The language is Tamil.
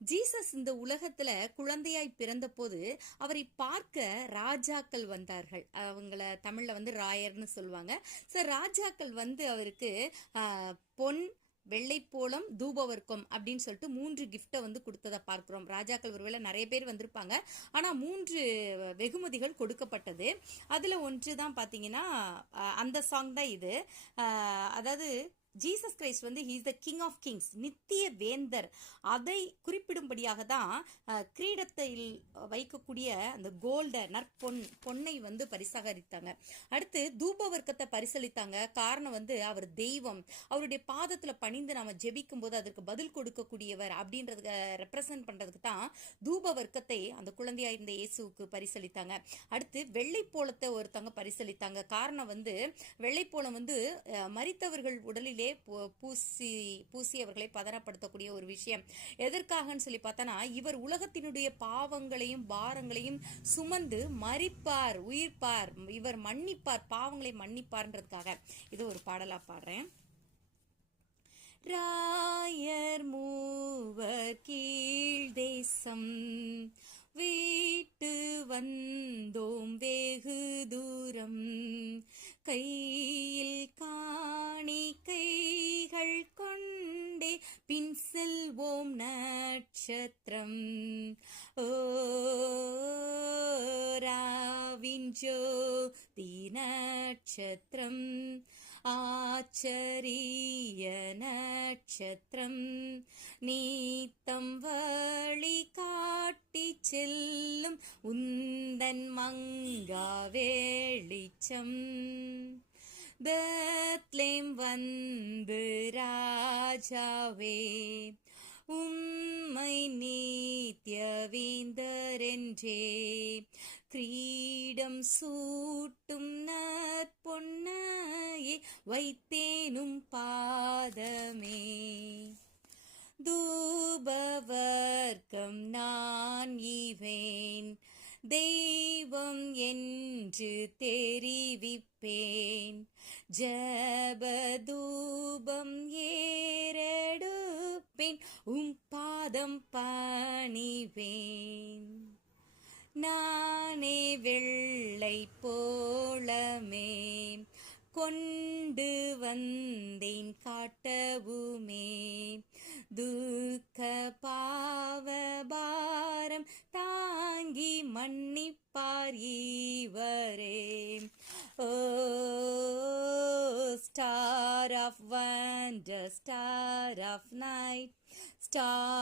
ஜீசஸ் இந்த உலகத்துல குழந்தையாய் பிறந்த போது அவரை பார்க்க ராஜாக்கள் வந்தார்கள். அவங்கள தமிழ்ல வந்து ராயர்னு சொல்லுவாங்க. ராஜாக்கள் வந்து அவருக்கு பொன், வெள்ளைப்போளம், தூபவர்க்கம் அப்படின்னு சொல்லிட்டு 3 கிஃப்டை வந்து கொடுத்ததை பார்க்கிறோம். ராஜாக்கள் ஒருவேளை நிறைய பேர் வந்திருப்பாங்க, ஆனா 3 வெகுமதிகள் கொடுக்கப்பட்டது. அதுல ஒன்று தான் பாத்தீங்கன்னா அந்த சாங் தான் இது. அதாவது ஜீசஸ் கிரைஸ்ட் வந்து he is the king of kings, நித்திய வேந்தர். அதை குறிப்பிடும்படியாக தான் கிரீடத்தில் வைக்கக்கூடிய அந்த கோல்ட பொன்னை வந்து பரிசகரித்தாங்க. அடுத்து தூபவர்க்கத்தை பரிசளித்தாங்க. காரணம் வந்து அவர் தெய்வம், அவருடைய பாதத்துல பணிந்து நாம ஜெபிக்கும் போது அதற்கு பதில் கொடுக்கக்கூடியவர் அப்படின்றதுக்கு ரெப்ரசன்ட் பண்றதுக்கு தான் தூபவர்க்கத்தை அந்த குழந்தையா இருந்த இயேசுவுக்கு பரிசளித்தாங்க. அடுத்து வெள்ளைப்போளத்தை ஒருத்தவங்க பரிசளித்தாங்க. காரணம் வந்து வெள்ளைப்போளம் வந்து மரித்தவர்கள் உடலிலே பூசி அவர்களை பதறப்படுத்தக்கூடிய ஒரு விஷயம். எதற்காகன்னு சொல்லி பார்த்தனா, இவர் உலகத்தினுடைய பாவங்களையும் பாரங்களையும் சுமந்து மரிப்பார், உயிர்ப்பார், இவர் மன்னிப்பார், பாவங்களை மன்னிப்பார்ன்றதுக்காக இது ஒரு பாடலா பாடுறேன். ராயர் மூவர் கீழ் தேசம் வீட்டு வந்தோம் வெகு தூரம், கையில் காணிக்கைகள் கொண்டே பின் செல்வோம் நட்சத்திரம். ஓ ராவின் ஜோதி நட்சத்திரம், ஆச்சரிய நட்சத்திரம், நீத்தம் வழி காட்டி செல்லும் உந்தன் மங்கா வெளிச்சம். பெத்லேம் வந்து ராஜாவே உம்மை நித்திய வேந்தரென்றே கிரீடம் சூட்டும் நற்பொன்னையே வைத்தேனும் பாதமே. தூபவர்க்கம் நான் ஈவேன், தெய்வம் என்று தெரிவிப்பேன், ஜபதூபம் ஏறெடுப்பேன், பாதம் பணிவேன். நானே வெள்ளை போலமே கொண்டு வந்தேன் காட்டவுமே, துக்க பாவ பாரம் தாங்கி மன்னிப்பார் இவரே. Oh star of wonder, star of night, star